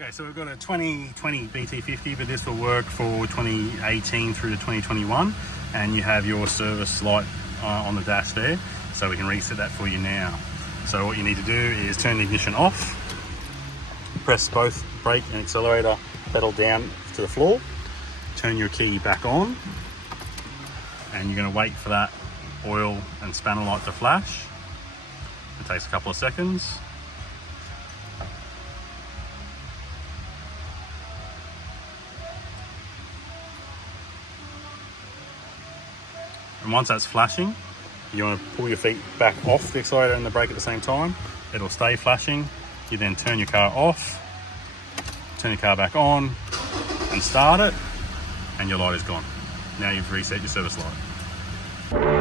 Okay, so we've got a 2020 BT50, but this will work for 2018 through to 2021, and you have your service light on the dash there, so we can reset that for you now. So what you need to do is turn the ignition off, press both brake and accelerator pedal down to the floor, turn your key back on, and you're going to wait for that oil and spanner light to flash. It takes a couple of seconds. And once that's flashing, you want to pull your feet back off the accelerator and the brake at the same time. It'll stay flashing. You then turn your car off, turn your car back on and start it, and your light is gone. Now you've reset your service light.